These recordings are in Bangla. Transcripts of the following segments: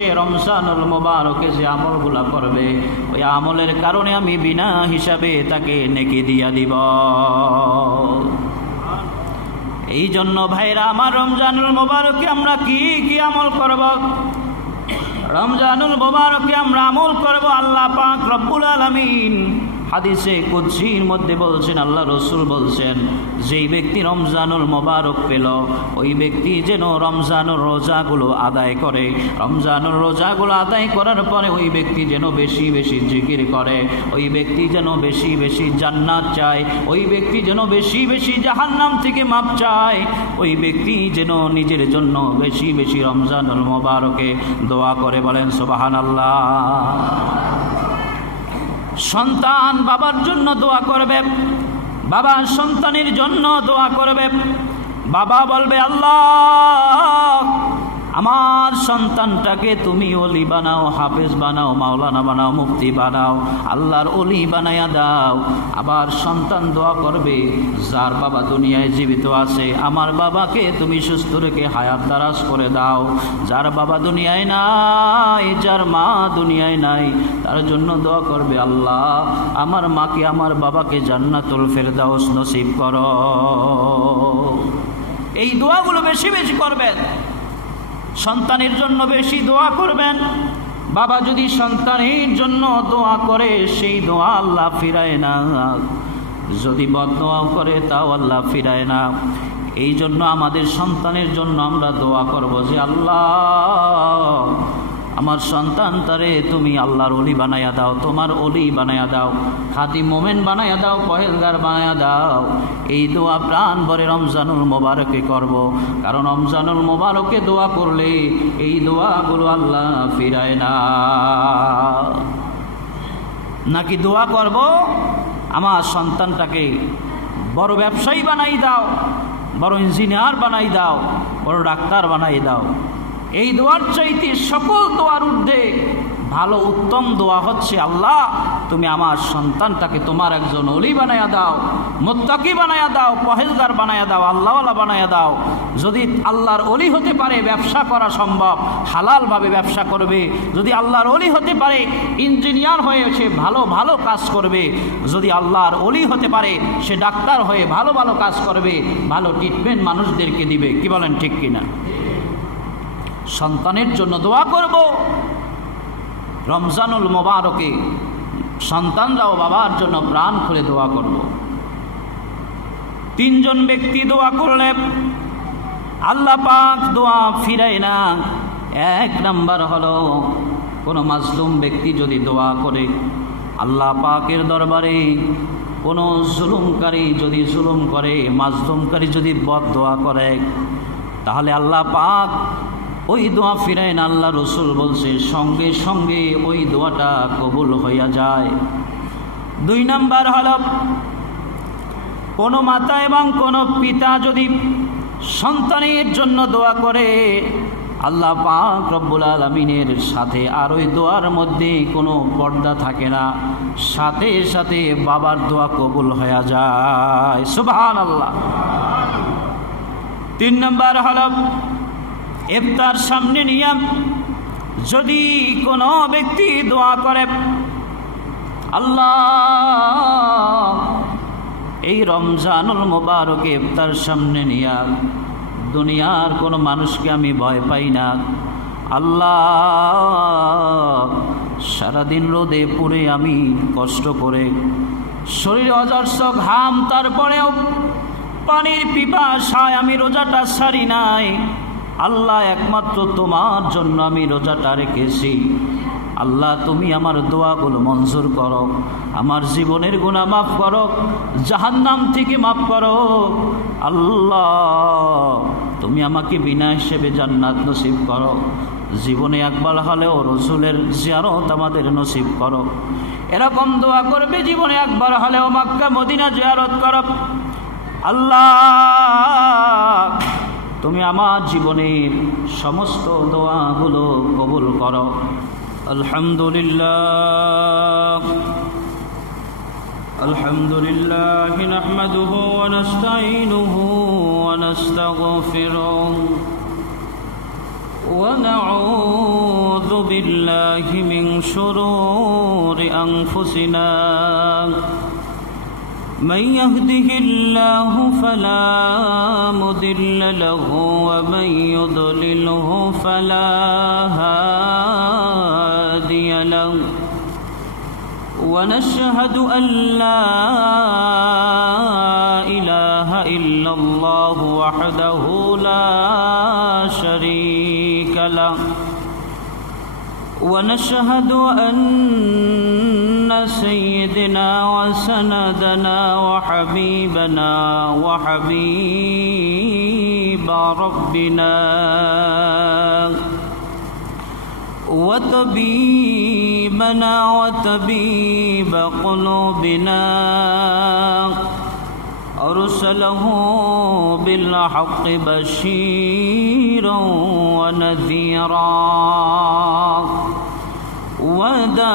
রমজানুল মুবারকে যে আমলগুলা করবে ওই আমলের কারণে আমি বিনা হিসাবে তাকে নেকি দিয়া দিব। এই জন্য ভাইরা আমার, রমজানুল মুবারকে আমরা কি কি আমল করব? রমজানুল মুবারকে আমরা আমল করব। আল্লাহ পাক রব্বুল আলামিন হাদিসে কুদসির মধ্যে বলছেন, আল্লাহ রসুল বলছেন, যেই ব্যক্তি রমজানুল মুবারক পেল ওই ব্যক্তি যেন রমজানুর রোজাগুলো আদায় করে। রমজানুর রোজাগুলো আদায় করার পরে ওই ব্যক্তি যেন বেশি বেশি জিকির করে, ওই ব্যক্তি যেন বেশি বেশি জান্নাত চায়, ওই ব্যক্তি যেন বেশি বেশি জাহান্নাম থেকে মাপ চায়, ওই ব্যক্তি যেন নিজের জন্য বেশি বেশি রমজানুল মুবারকে দোয়া করে। বলেন সুবহানাল্লাহ। সন্তান বাবার জন্য দোয়া করবে, বাবা সন্তানের জন্য দোয়া করবে। বাবা বলবে, আল্লাহ আমার সন্তানটাকে তুমি ওলি বানাও, হাফেজ বানাও, মাওলানা বানাও, মুফতি বানাও, আল্লাহর ওলি বানায়া দাও। আবার সন্তান দোয়া করবে, যার বাবা দুনিয়ায় জীবিত আছে আমার বাবাকে তুমি সুস্থ রেখে হায়াত দারাজ করে দাও। যার বাবা দুনিয়ায় নাই, যার মা দুনিয়ায় নাই, তার জন্য দোয়া করবে, আল্লাহ আমার মাকে আমার বাবাকে জান্নাতুল ফেরদাউস নসিব করো। এই দোয়াগুলো বেশি বেশি করবেন। সন্তানের জন্য বেশি দোয়া করবেন। বাবা যদি সন্তানের জন্য দোয়া করে সেই দোয়া আল্লাহ ফিরায় না, যদি বদদোয়াও করে তাও আল্লাহ ফিরায় না। এই জন্য আমাদের সন্তানের জন্য আমরা দোয়া করব যে আল্লাহ আমার সন্তান তারে তুমি আল্লাহর ওলি বানায়া দাও, তোমার ওলি বানায়া দাও, খাঁটি মোমেন বানায়া দাও, পহেলগার বানায়া দাও। এই দোয়া প্রাণ ভরে রমজানুল মুবারকে করব, কারণ রমজানুল মুবারকে দোয়া করলে এই দোয়াগুলো আল্লাহ ফিরায় না। নাকি দোয়া করব আমার সন্তানটাকে বড় ব্যবসায়ী বানাই দাও, বড় ইঞ্জিনিয়ার বানাই দাও, বড় ডাক্তার বানাই দাও। এই দোয়ার চাইতে সকল দোয়ার ঊর্ধ্বে ভালো উত্তম দোয়া হচ্ছে, আল্লাহ তুমি আমার সন্তানটাকে তোমার একজন ওলি বানায়া দাও, মুত্তাকি বানায়া দাও, পহেলগার বানায়া দাও, আল্লাহওয়ালা বানায়া দাও। যদি আল্লাহর ওলি হতে পারে ব্যবসা করা সম্ভব, হালালভাবে ব্যবসা করবে। যদি আল্লাহর ওলি হতে পারে ইঞ্জিনিয়ার হয়ে সে ভালো ভালো কাজ করবে। যদি আল্লাহর ওলি হতে পারে সে ডাক্তার হয়ে ভালো ভালো কাজ করবে, ভালো ট্রিটমেন্ট মানুষদেরকে দিবে। কি বলেন, ঠিক কিনা? সন্তানের জন্য দোয়া করব। রমজানুল মুবারকে সন্তানরাও বাবার জন্য প্রাণ খুলে দোয়া করব। তিনজন ব্যক্তি দোয়া করলে আল্লাহ পাক দোয়া ফিরায় না। এক নাম্বার হলো, কোনো মাজলুম ব্যক্তি যদি দোয়া করে আল্লাহ পাকের দরবারে, কোনো জুলুমকারী যদি জুলুম করে, মাজলুমকারী যদি বদদোয়া করে, তাহলে আল্লাহ পাক ওই দোয়া ফিরায় না। আল্লাহ রসুল বলছে সঙ্গে সঙ্গে ওই দোয়াটা কবুল হইয়া যায়। দুই নাম্বার হল, কোনো মাতা এবং কোনো পিতা যদি সন্তানের জন্য দোয়া করে আল্লাহ পাক রব্বুল আলামিনের সাথে আর ওই দোয়ার মধ্যে কোনো পর্দা থাকে না, সাথে সাথে বাবার দোয়া কবুল হয়ে যায়। সুবহানাল্লাহ। তিন নাম্বার হল, ইফতার সামনে নিয়ে যদি কোনো ব্যক্তি দোয়া করে, আল্লাহ এই রমজানুল মুবারকে ইফতার সামনে নিয়ে দুনিয়ার কোনো মানুষকে আমি ভয় পাই না, আল্লাহ সারাদিন রোদে পুড়ে আমি কষ্ট করে শরীরে অজস্র ঘাম, তারপরেও পানির পিপাসায় আমি রোজাটা ছাড়ি নাই, আল্লাহ একমাত্র তোমার জন্য আমি রোজাটা রেখেছি। আল্লাহ তুমি আমার দোয়াগুলো মঞ্জুর করো, আমার জীবনের গুনাহ মাফ করো, জাহান্নাম থেকে মাফ করো। আল্লাহ তুমি আমাকে বিনা হিসেবে জান্নাত নসিব করো। জীবনে একবার হলেও রসুলের জিয়ারত আমাদের নসিব করো। এরকম দোয়া করবে, জীবনে একবার হলেও মক্কা মদিনা জিয়ারত করো। আল্লাহ তুমি আমার জীবনের সমস্ত দোয়াগুলো কবুল করো। আলহামদুলিল্লাহ আলহামদুলিল্লাহ নাহমাদুহু ওয়া নাস্তাঈনুহু ওয়া নাস্তাগফিরুহু ওয়া নাউযু بالله من شرور أنفسنا من يهده الله فلا مضل له ومن يضلله فلا هادي له ونشهد أن لا إله إلا الله وحده لا شريك له ونشهد أن سيدنا وسندنا وحبيبنا وحبيب ربنا وطبيبنا وطبيب قلوبنا أرسله بالحق بشيرا ونذيرا وداعيا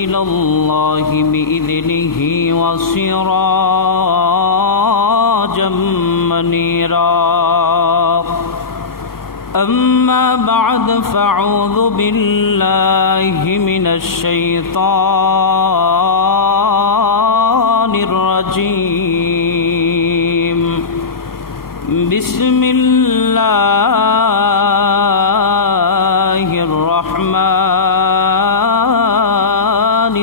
إلى الله بإذنه وسراجا منيرا أما بعد فأعوذ بالله من الشيطان الرجيم بسم الله الرحمن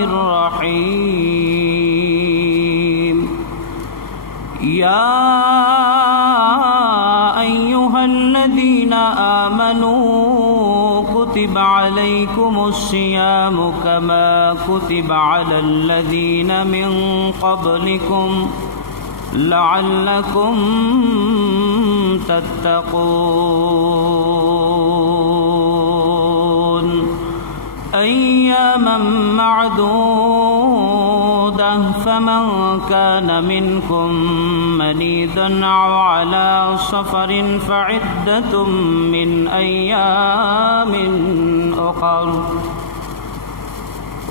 الرحيم يا أيها الذين آمنوا كتب عليكم الصيام كما كتب على الذين من قبلكم لعلكم تتقون أياما معدودة فمن كان منكم مريضا أو على سفر فعدة من أيام أخر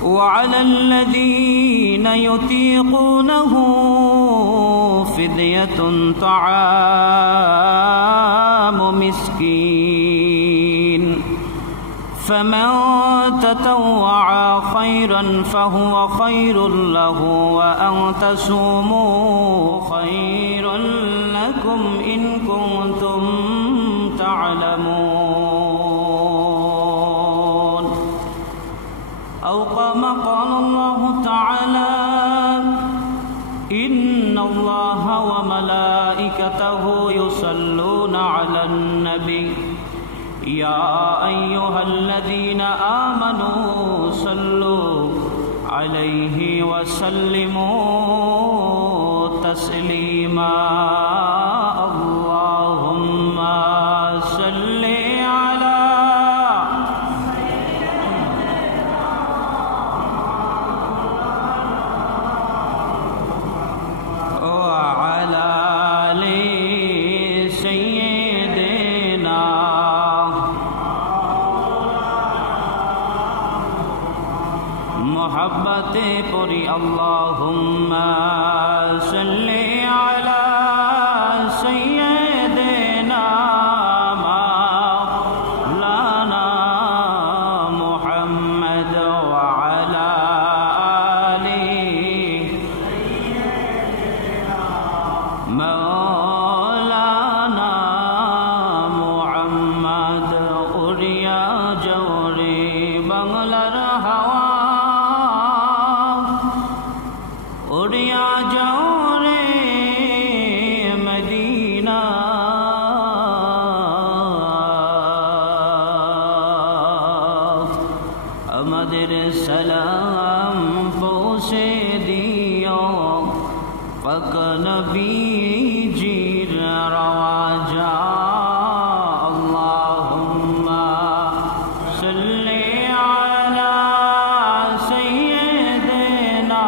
وعلى الذين يطيقونه فدية طعام مسكين فمن تطوع خيرا فهو خير له وأن تصوموا خير لكم إن كنتم تعلمون أو كما قال الله تعالى إن الله وملائكته يصلون على النبي يا أيها الذين آمنوا صلوا عليه وسلموا تسليما اللهم صل على وعلى آل سيدنا محبت پوری اللهم صل على سيدنا مولانا محمد وعلى آله مولانا محمد উড়িয়া জোরে বাংলার হাওয়া উড়িয়া যাও রে মদিনা আমাদের সালাম পৌঁছে দিও পাক নবীজির রওজা আল্লাহুম্মা সাল্লি আলা সাইয়্যিদিনা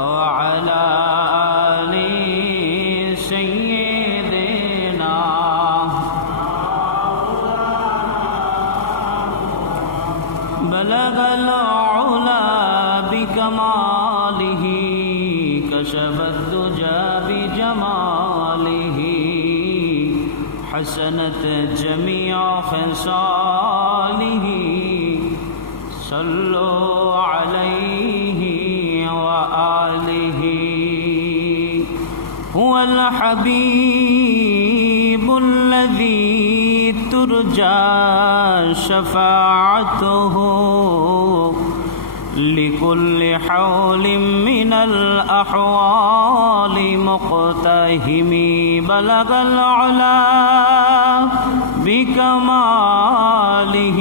ওয়া আলা আলি সাইয়্যিদিনা بلغ العلا بكماله كشف الدجى بجماله آله حسنت جميع خصاله صلوا عليه وآله هو الحبيب الذي ترجى شفاعته لكل حول من الأحوال مقتهم بلغ العلا بكماله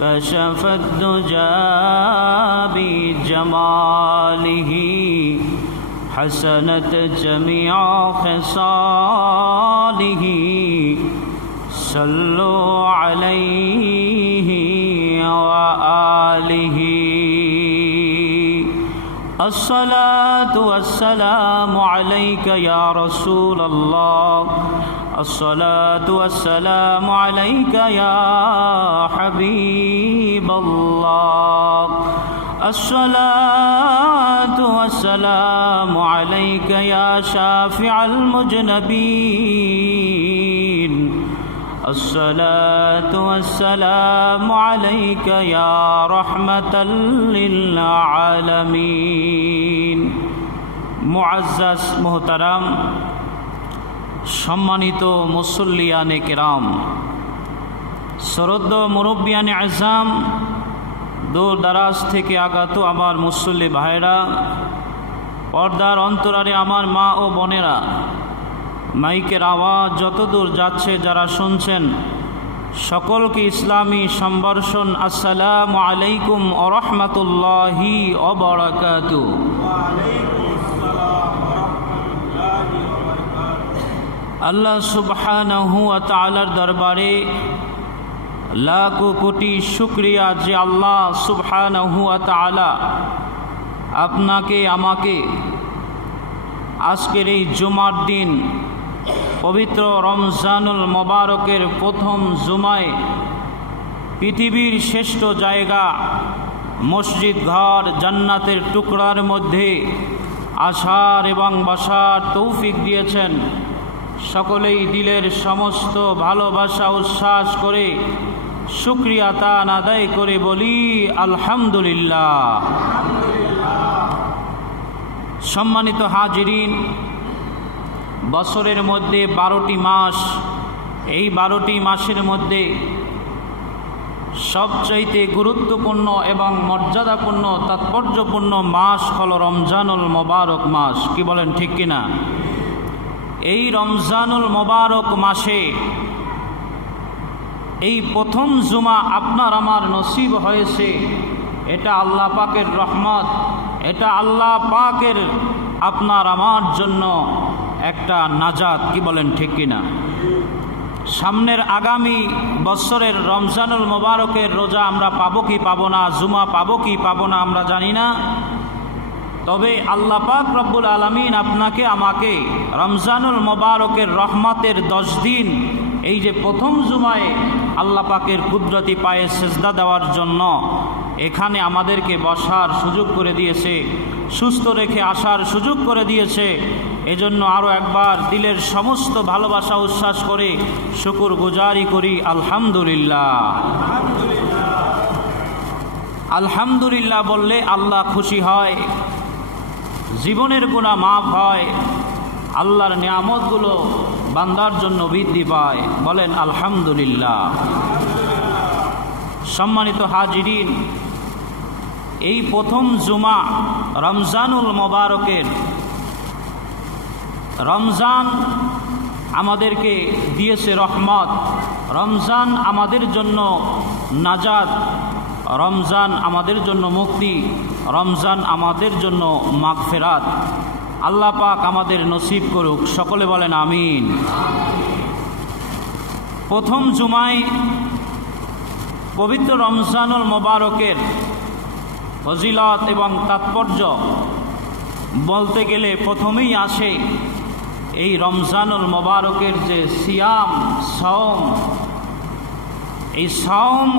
كشف الدجى بجماله حسنت جميع خصاله صلوا عليه وآله الصلاة والسلام عليك يا رسول الله الصلاة والسلام عليك يا حبيب الله الصلاة والسلام عليك يا شافع المذنبين الصلاة والسلام عليك يا رحمة للعالمين মুআজ্জাজ মুহতারাম সম্মানিত মুসল্লিয়ানে কেরাম শ্রদ্ধেয় মুরব্বিয়ানে আযম দূর দারাজ থেকে আগত আমার মুসল্লি ভাইরা পর্দার অন্তরালে আমার মা ও বোনেরা মাইকের আওয়াজ যতদূর যাচ্ছে যারা শুনছেন সকলকে ইসলামী সম্বর্ষণ আসসালামু আলাইকুম ওয়া রাহমাতুল্লাহি ওয়া বারাকাতুহু। আল্লাহ সুবহানাহু ওয়া তাআলার দরবারে লাখো কোটি শুকরিয়া যে আল্লাহ সুবহানাহু ওয়া তাআলা আপনাকে আমাকে আজকের এই জুমার দিন পবিত্র রমজানুল মোবারকের প্রথম জুমায় পৃথিবীর শ্রেষ্ঠ জায়গা মসজিদ ঘর জান্নাতের টুকরার মধ্যে আসার এবং বসার তৌফিক দিয়েছেন। সকলেই দিলের সমস্ত ভালোবাসা উচ্ছ্বাস করে শুকরিয়া তান আদায় করে বলি আলহামদুলিল্লাহ। সম্মানিত হাজিরিন, বছরের মধ্যে 12টি মাস, এই 12টি মাসের মধ্যে সবচাইতে গুরুত্বপূর্ণ এবং মর্যাদাপূর্ণ তাৎপর্যপূর্ণ মাস হল রমজানুল মোবারক মাস। কি বলেন ঠিক কিনা? এই রমজানুল মোবারক মাসে এই প্রথম জুমা আপনার আমার নসিব হয়েছে, এটা আল্লাহ পাকের রহমত, এটা আল্লাহ পাকের আপনার আমার জন্য একটা নাজাত। কি বলেন ঠিক কিনা? সামনের আগামী বছরের রমজানুল মোবারকের রোজা আমরা পাবো কি পাবো না, জুমা পাবো কি পাবো না আমরা জানি না। তবে আল্লাহ পাক রব্বুল আলামিন আপনাকে আমাকে রমজানুল মোবারকের রহমতের 10 দিন এই যে প্রথম জুমায় আল্লাহ পাকের কুদরতি পায়ে সেজদা দেওয়ার জন্য এখানে আমাদেরকে বসার সুযোগ করে দিয়েছে, সুস্থ রেখে আসার সুযোগ করে দিয়েছে। এজন্য আরও একবার দিলের সমস্ত ভালোবাসা উচ্ছ্বাস করে শুকর গুজারি করি আলহামদুলিল্লাহ। আলহামদুলিল্লাহ বললে আল্লাহ খুশি হয়, জীবনের গুনাহ মাফ হয়, আল্লাহর নিয়ামতগুলো বান্দার জন্য বৃদ্ধি পায়। বলেন আলহামদুলিল্লাহ। সম্মানিত হাজিরিন, এই প্রথম জুমা রমজানুল মোবারকের, রমজান আমাদেরকে দিয়েছে রহমত, রমজান আমাদের জন্য নাজাত, রমজান আমাদের জন্য মুক্তি, রমজান আমাদের জন্য মাগফিরাত। আল্লাহ পাক আমাদের নসিব করুক, সকলে বলেন আমিন। প্রথম জুমায় পবিত্র রমজানুল মোবারকের ফজিলত এবং তাৎপর্য বলতে গেলে প্রথমেই আসে এই রমজানুল মোবারকের যে সিয়াম, সওম। এই সওম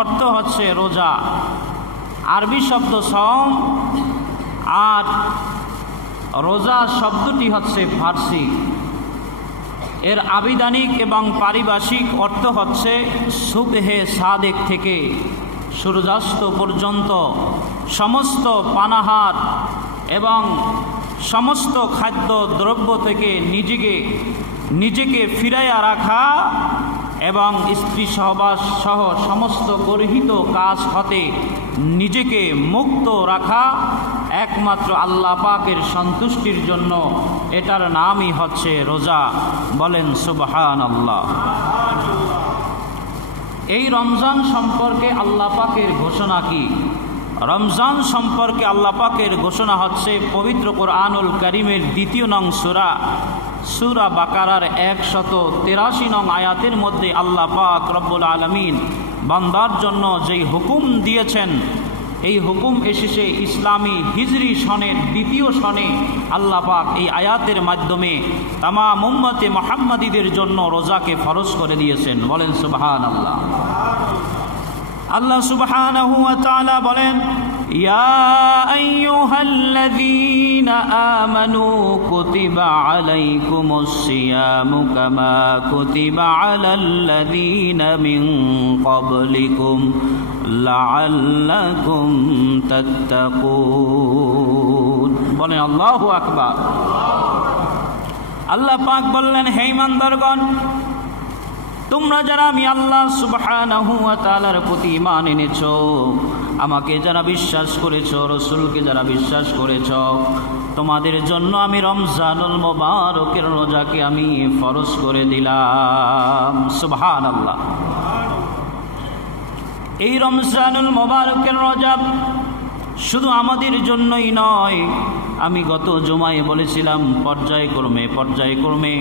অর্থ হচ্ছে রোজা, আরবি শব্দ সওম, আর রোজা শব্দটি হচ্ছে ফার্সি, এর আবিধানিক এবং পারিভাষিক অর্থ হচ্ছে সুবহে সাদেক থেকে সূর্যাস্ত পর্যন্ত সমস্ত পানাহার এবং সমস্ত খাদ্য দ্রব্য থেকে নিজেকে ফিরাইয়া রাখা এবং স্ত্রী সহবাস সহ সমস্ত গর্হিত কাজ হতে নিজেকে মুক্ত রাখা একমাত্র আল্লাহ পাকের সন্তুষ্টির জন্য, এটার নামই হচ্ছে রোজা। বলেন সুবহানাল্লাহ। এই রমজান সম্পর্কে আল্লাহ পাকের ঘোষণা কি? রমজান সম্পর্কে আল্লাহ পাকের ঘোষণা হচ্ছে পবিত্র কোরআনুল কারীমের ২ নং সূরা বাকারার ১৮৩ নং আয়াতের মধ্যে আল্লাহ পাক রব্বুল আলামিন বান্দার জন্য যেই হুকুম দিয়েছেন, এই হুকুম এসেছে ইসলামী হিজরি সনের ২য় সনে। আল্লাহ পাক এই আয়াতের মাধ্যমে তামাম উম্মতে মুহাম্মাদীদের জন্য রোজাকে ফরজ করে দিয়েছেন। বলেন সুবহানাল্লাহ। আল্লাহ সুবহানাহু ওয়া তাআলা বলেন, ইয়া আইয়ুহাল্লাযীনা আমানু কুতিবা আলাইকুমুস সিয়ামু কামা কুতিবা আলাল্লাযীনা মিন ক্বাবলিকুম লাআল্লাকুম তাত্তাকুন। বলেন আল্লাহু আকবার। আল্লাহ পাক বললেন, হে ঈমানদারগণ, তোমরা যারা আমি আল্লাহ সুবহানাহু ওয়া তাআলার প্রতি ঈমান এনেছো, আমাকে যারা বিশ্বাস করেছো, রাসূলকে যারা বিশ্বাস করেছো, তোমাদের জন্য আমি রমজানুল মুবারকের রোজাকে আমি ফরজ করে দিলাম। সুবহানাল্লাহ। এই রমজানুল মুবারকের রোজা শুধু আমাদের জন্যই নয়, আমি গত জুমায় বলেছিলাম পর্যায়ক্রমে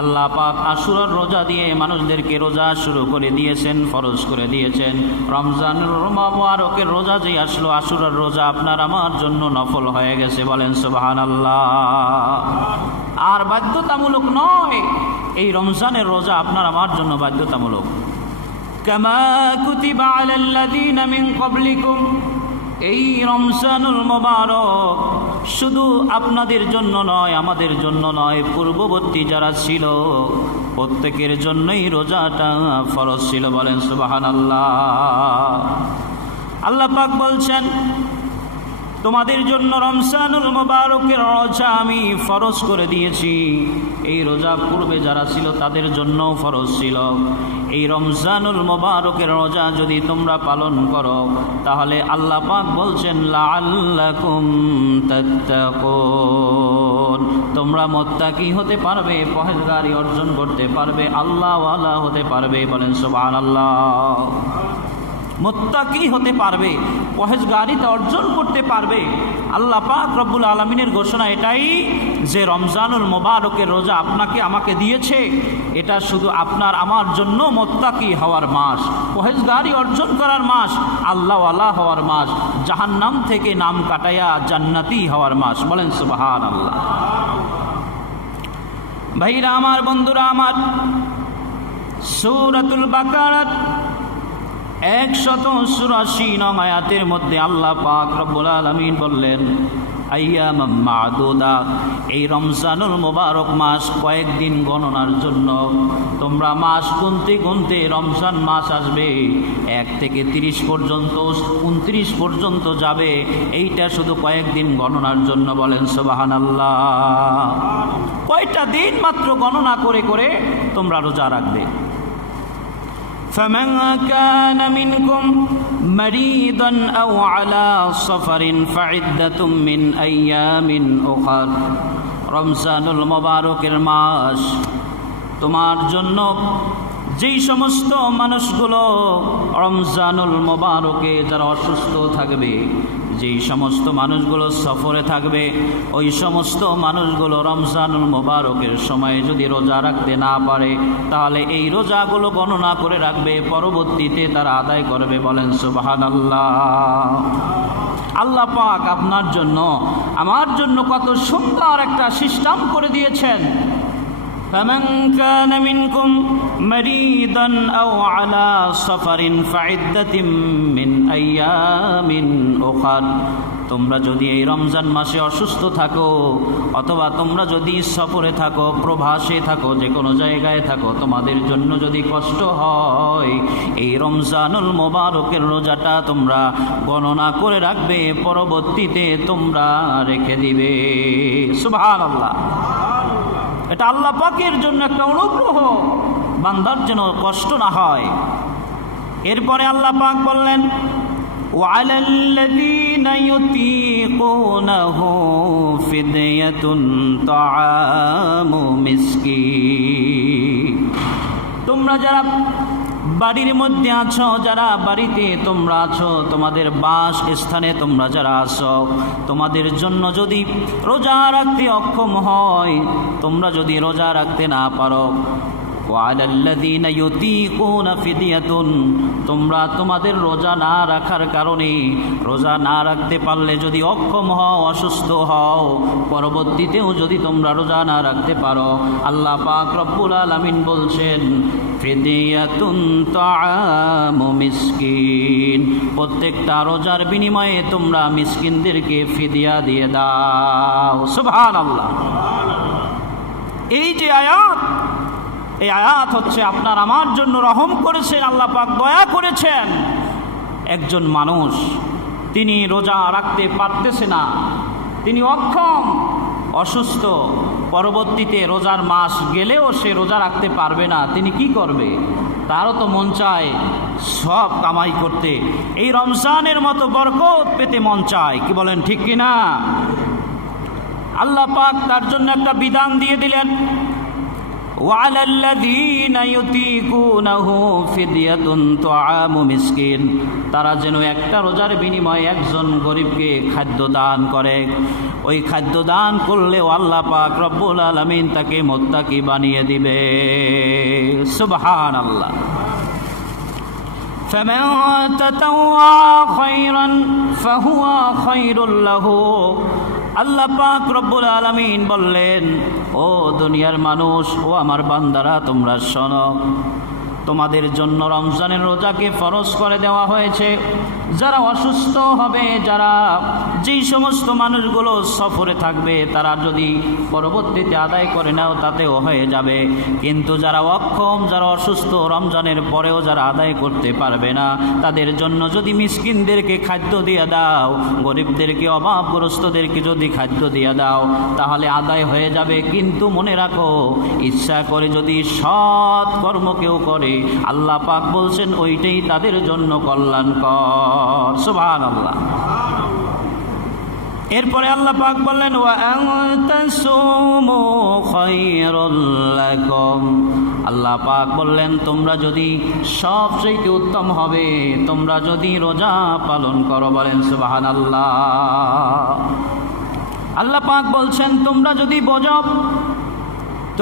আল্লাহ পাক আশুরার রোজা দিয়ে মানুষদেরকে রোজা শুরু করে দিয়েছেন, ফরজ করে দিয়েছেন। রমজানুল মুবারকের রোজা যে আসলো, আশুরার রোজা আপনার আমার জন্য নফল হয়ে গেছে। বলেন সুবহানাল্লাহ। আর বাধ্যতামূলক নয়, এই রমজানের রোজা আপনার আমার জন্য বাধ্যতামূলক। কামা কুতিবা আলাল্লাযীনা মিন ক্বাবলিকুম, এই রমজানুল মুবারক শুধু আপনাদের জন্য নয়, আমাদের জন্য নয়, পূর্ববর্তী যারা ছিল প্রত্যেকের জন্যই রোজাটা ফরজ ছিল। বলেন সুবহানাল্লাহ। আল্লাহ পাক বলছেন, তোমাদের জন্য রমজানুল মুবারকের রোজা আমি ফরজ করে দিয়েছি। এই রোজা পূর্বে যারা ছিল তাদের জন্যও ফরজ ছিল। এই রমজানুল মুবারকের রোজা যদি তোমরা পালন করো, তাহলে আল্লাহ পাক বলছেন লাআল্লাকুম তাত্তাকুন, তোমরা মুত্তাকি হতে পারবে, পরহেজগারি অর্জন করতে পারবে, আল্লাহওয়ালা হতে পারবে। বলেন সুবহানাল্লাহ। মুত্তাকি হতে পারবে, পরহেজগারিতা অর্জন করতে পারবে। আল্লাহ পাক রব্বুল আলামিনের ঘোষণা এটাই যে রমজানুল মুবারকের রোজা আপনাকে আমাকে দিয়েছে, এটা শুধু আপনার আমার জন্য মুত্তাকি হওয়ার মাস, পরহেজগারি অর্জন করার মাস, আল্লাহওয়ালা হওয়ার মাস, জাহান্নাম থেকে নাম কাটাইয়া জান্নাতি হওয়ার মাস। বলেন সুবহানাল্লাহ। ভাইরা আমার, বন্ধুরা আমার, সূরাতুল বাকারার ১৮৪ নং আয়াতের মধ্যে আল্লাহ পাক রব্বুল আলামিন বললেন, আইয়ামাম মা'দুদা, এই রমজানুল মুবারক মাস কয়েকদিন গণনার জন্য। তোমরা মাস গুনতে রমজান মাস আসবে ১ থেকে ৩০ পর্যন্ত, ২৯ পর্যন্ত যাবে, এইটা শুধু কয়েকদিন গণনার জন্য। বলেন সুবহানাল্লাহ। কয়টা দিন মাত্র গণনা করে তোমরা রোজা রাখবে। فمن كان منكم مريضا أو على سفر فعدة من أيام أخر। রমজানুল মুবারকের মাস তোমার জন্য যেই সমস্ত মানুষগুলো রমজানুল মুবারকে যারা অসুস্থ থাকবে, যেই সমস্ত মানুষগুলো সফরে থাকবে, ওই সমস্ত মানুষগুলো রমজানুল মুবারকের সময় যদি রোজা রাখতে না পারে, তাহলে এই রোজাগুলো গণনা করে রাখবে, পরবর্তীতে তারা আদায় করবে। বলেন সুবহানাল্লাহ। আল্লাহ পাক আপনার জন্য আমার জন্য কত সুন্দর একটা সিস্টেম করে দিয়েছেন। فمن كان منكم مريضا أو على سفر فعدة من أيام أخر তোমরা যদি এই রমজান মাসে অসুস্থ থাকো অথবা তোমরা যদি সফরে থাকো, প্রবাসে থাকো, যে কোনো জায়গায় থাকো, তোমাদের জন্য যদি কষ্ট হয়, এই রমজানুল মোবারকের রোজাটা তোমরা গণনা করে রাখবে, পরবর্তীতে তোমরা রেখে দিবে। সুবহানাল্লাহ। এটা আল্লাহ পাকের জন্য একটা অনুগ্রহ, বান্দার যেন কষ্ট না হয়। এরপরে আল্লাহ পাক বললেন وعلى الذين يطيقونه فدية طعام مسكين তোমরা যারা বাড়ির মধ্যে আছো, যারা বাড়িতে তোমরা আছো, তোমাদের বাস স্থানে তোমরা যারা আছো, তোমাদের জন্য যদি রোজা রাখতে অক্ষম হয়, তোমরা যদি রোজা রাখতে না পারো, وعلى الذين يطيقون فدية তোমরা তোমাদের রোজা না রাখার কারণে, রোজা না রাখতে পারলে যদি অক্ষম হও, অসুস্থ হও, পরবর্তীতেও যদি তোমরা রোজা না রাখতে পারো, আল্লাহ পাক রব্বুল আলামিন বলছেন ফিদিয়াতুন তাআমু মিসকিন, প্রত্যেকটা রোজার বিনিময়ে তোমরা মিসকিনদেরকে ফিদিয়া দিয়ে দাও। সুবহানাল্লাহ। এই যে আয়াত, এই আয়াত হচ্ছে আপনার আমার জন্য রহম করেছেন আল্লাহ পাক, দয়া করেছেন। একজন মানুষ তিনি রোজা রাখতে পারতেছে না, তিনি অক্ষম, অসুস্থ, পরবর্তীতে রোজার মাস গেলেও সে রোজা রাখতে পারবে না, তিনি কি করবে? তারও তো মন চায় সব কামাই করতে, এই রমজানের মতো বরকত পেতে মন চায়, কি বলেন ঠিক কিনা? আল্লাহ পাক তার জন্য একটা বিধান দিয়ে দিলেন, وعلى الذين يطيقونه فدية طعام مسكين, তারা যেন একটা রোজার বিনিময়ে একজন গরিবকে খাদ্য দান করে। ওই খাদ্য দান করলেও আল্লাহ পাক রব্বুল আলামিন তাকে মুত্তাকি বানিয়ে দিবে। সুবহানাল্লাহ। فمن تطوع خيرا فهو خير له, আল্লাহ পাক রব্বুল আলামিন বললেন, ও দুনিয়ার মানুষ, ও আমার বান্দারা, তোমরা শোনো, তোমাদের জন্য রমজানের রোজাকে ফরজ করে দেওয়া হয়েছে। যারা অসুস্থ হবে, যারা যেই সমস্ত মানুষগুলো সফরে থাকবে, তারা যদি পরবর্তীতে আদায় করে নাও তাতেও হয়ে যাবে। কিন্তু যারা অক্ষম, যারা অসুস্থ, রমজানের পরেও যারা আদায় করতে পারবে না, তাদের জন্য যদি মিসকিনদেরকে খাদ্য দিয়ে দাও, গরিবদেরকে, অভাবগ্রস্তদেরকে যদি খাদ্য দিয়ে দাও, তাহলে আদায় হয়ে যাবে। কিন্তু মনে রাখো, ইচ্ছা করে যদি সৎ কর্ম কেউ করে, আল্লাহ পাক বলছেন ওইটাই তাদের জন্য কল্যাণকর। সুবহানাল্লাহ। এরপরে আল্লাহ পাক বললেন ওয়া আনতাসুমু খায়রুল লাকুম, আল্লাহ পাক বললেন তোমরা যদি সবচেয়ে উত্তম হবে, তোমরা যদি রোজা পালন করো। বলেন সুবহানাল্লাহ। আল্লাহ পাক বলছেন তোমরা যদি বোঝো,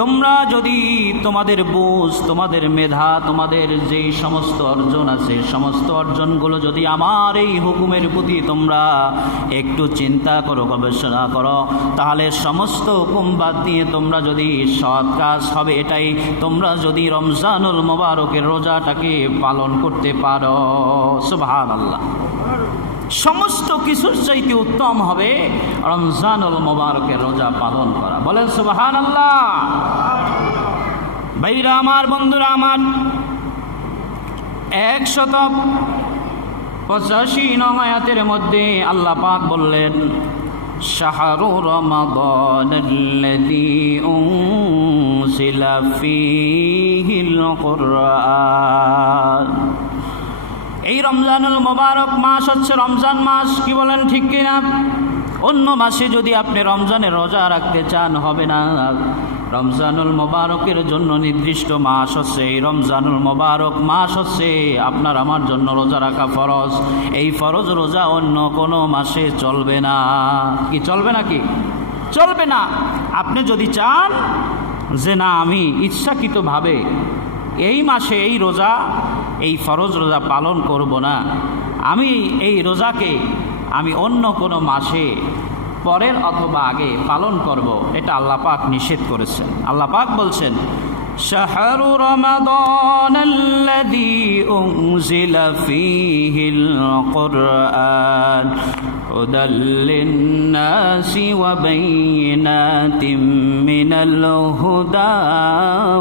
তোমরা যদি তোমাদের বুঝ, তোমাদের মেধা, তোমাদের যেই সমস্ত অর্জন আছে, সমস্ত অর্জনগুলো যদি আমার এই হুকুমের প্রতি তোমরা একটু চিন্তা করো, গবেষণা করো, তাহলে সমস্ত হুকুম বাদ দিয়ে তোমরা যদি সৎ কাজ হবে এটাই, তোমরা যদি রমজানুল মোবারকের রোজাটাকে পালন করতে পারো। সুবহানাল্লাহ। সমস্ত কিছুর চাইতে উত্তম হবে রমজানুল মোবারকের রোজা পালন করা। বলেন সুবহানাল্লাহ। ভাইরা আমার, বন্ধুরা আমার, 185 নং আয়াতের মধ্যে আল্লাহ পাক বললেন শাহরু রমাদানাল্লাযী উনজিলা ফীহিল কুরআন, এই রমজানুল মোবারক মাস হচ্ছে রমজান মাস। কি বলেন ঠিক কিনা? অন্য মাসে যদি আপনি রমজানের রোজা রাখতে চান হবে না। রমজানুল মোবারকের জন্য নির্দিষ্ট মাস হচ্ছে এই রমজানুল মোবারক মাস হচ্ছে আপনার আমার জন্য রোজা রাখা ফরজ। এই ফরজ রোজা অন্য কোনো মাসে চলবে না। কি চলবে না? কি চলবে না? আপনি যদি চান যে না আমি ইচ্ছাকৃতভাবে এই মাসে এই রোজা, এই ফরজ রোজা পালন করব না, আমি এই রোজাকে আমি অন্য কোনো মাসে পরের অথবা আগে পালন করব, এটা আল্লাহ পাক নিষেধ করেছেন। আল্লাহ পাক বলছেন, শাহরু রমাদানাল্লাযী উনজিলা ফীহিল কুরআন হুদাল লিন্নাসি ওয়া বাইয়িনাতিম মিনাল হুদা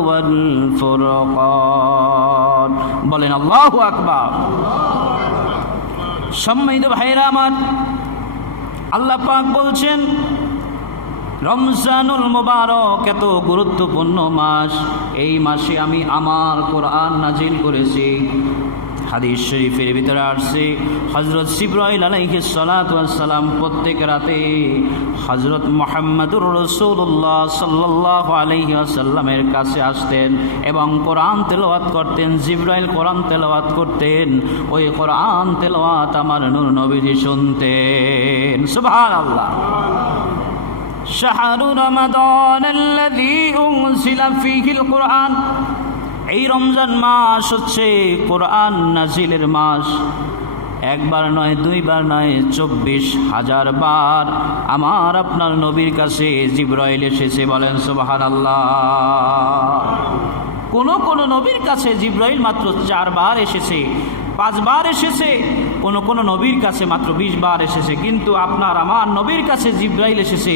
ওয়াল ফুরকান। বলেন আল্লাহু আকবার। সম্মানিত ভাইরা আমার, আল্লাহ পাক বলছেন রমজানুল মুবারক এত গুরুত্বপূর্ণ মাস, এই মাসে আমি আমার কোরআন নাজিল করেছি। হাদিস শরীফের ভিতরে আসছে হযরত জিবরাইল আলাইহিস সালাতু ওয়াস সালাম প্রত্যেক রাতে হযরত মুহাম্মদুর রাসূলুল্লাহ সাল্লাল্লাহু আলাইহি ওয়াসাল্লামের কাছে আসতেন এবং কোরআন তেলাওয়াত করতেন। জিবরাইল কোরআন তেলাওয়াত করতেন, ওই কোরআন তেলাওয়াত আমার নূর নবীজি শুনতেন। সুবহানাল্লাহ। শাহরু রমাদানাল্লাযী উনজিলা ফীহিল কুরআন, এই রমজান মাস হচ্ছে কোরআন নাজিলের মাস। একবার নয়, দুইবার নয়, 24,000 বার আমার আপনার নবীর কাছে জিবরাইল এসেছে। বলেন সুবহানাল্লাহ। কোন নবীর কাছে জিবরাইল মাত্র 4 বার এসেছে, 5 বার এসেছে, কোন নবীর কাছে মাত্র 20 বার এসেছে, কিন্তু আপনার আমার নবীর কাছে জিবরাইল এসেছে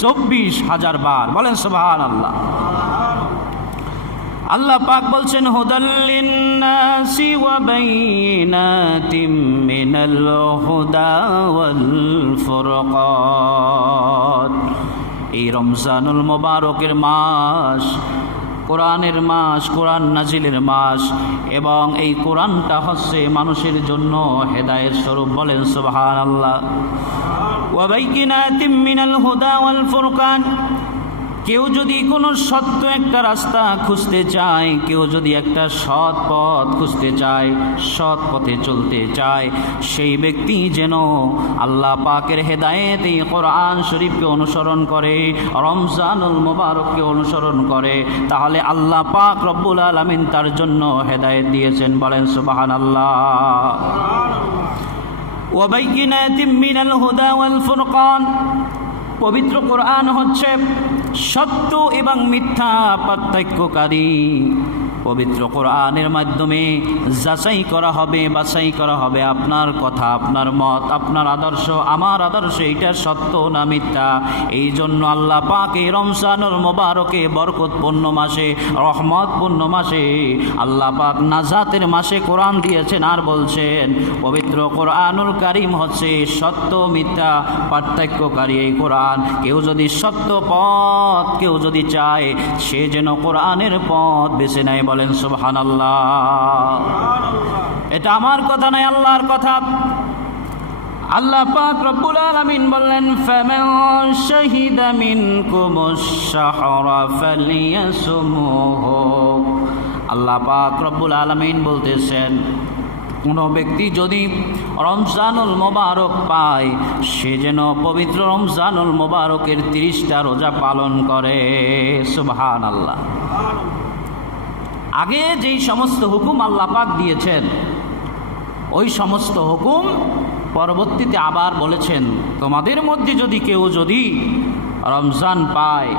24,000 বার। বলেন সুবহানাল্লাহ। আল্লাহ পাক বলছেন হুদাল লিন্নাসি ওয়া বাইয়িনাতিম মিনাল হুদা ওয়াল ফুরকান। এই রমজানুল মুবারকের মাস কোরআনের মাস, কোরআন নাজিলের মাস, এবং এই কোরআনটা হচ্ছে মানুষের জন্য হেদায়েত স্বরূপ। বলেন সুবহানাল্লাহ। ওয়া বাইয়িনাতিম মিনাল হুদা ওয়াল ফুরকান। কেউ যদি কোনো সত্য একটা রাস্তা খুঁজতে চায়, কেউ যদি একটা সৎ পথ খুঁজতে চায়, সৎ পথে চলতে চায়, সেই ব্যক্তি যেন আল্লাহ পাকের হেদায়েত এই কোরআন শরীফকে অনুসরণ করে, রমজানুল মুবারককে অনুসরণ করে, তাহলে আল্লাহ পাক রব্বুল আলামিন তার জন্য হেদায়েত দিয়েছেন। বলেন সুবহানাল্লাহ। ওয়া বাইয়িনাতিম মিনাল হুদা ওয়াল ফুরকান। পবিত্র কোরআন হচ্ছে সত্য এবং মিথ্যা পার্থক্যকারী। পবিত্র কোরআনের মাধ্যমে যাচাই করা হবে, বাছাই করা হবে আপনার কথা, আপনার মত, আপনার আদর্শ, আমার আদর্শ, এটা সত্য না মিথ্যা। এই জন্য আল্লাহ পাক এই রমজানুল মুবারকে বরকতপূর্ণ মাসে, রহমতপূর্ণ মাসে, আল্লাহ পাক নাজাতের মাসে কোরআন দিয়েছেন। আর বলছেন পবিত্র কোরআনুল কারীম হচ্ছে সত্য মিথ্যা পার্থক্যকারী এই কোরআন। কেউ যদি সত্য পথ কেউ যদি চায়, সে যেন কোরআনের পথ বেছে নেয়। বলেন সুবহানাল্লাহ। এটা আমার কথা নয়, আল্লাহর কথা। আল্লাহ পাক রব্বুল আলামিন বললেন ফামান শাহিদা মিনকুমুশ শাহরা ফালিয়াসুমহু। আল্লাহ পাক রব্বুল আলামিন বলতেছেন, কোনো ব্যক্তি যদি রমজানুল মুবারক পায়, সে যেন পবিত্র রমজানুল মুবারকের 30টা রোজা পালন করে। সুবহানাল্লাহ। আগে যেই সমস্ত হুকুম আল্লাহ পাক দিয়েছেন, ওই সমস্ত হুকুম পরবর্তীতে আবার বলেছেন, তোমাদের মধ্যে যদি কেউ যদি রমজান পায়,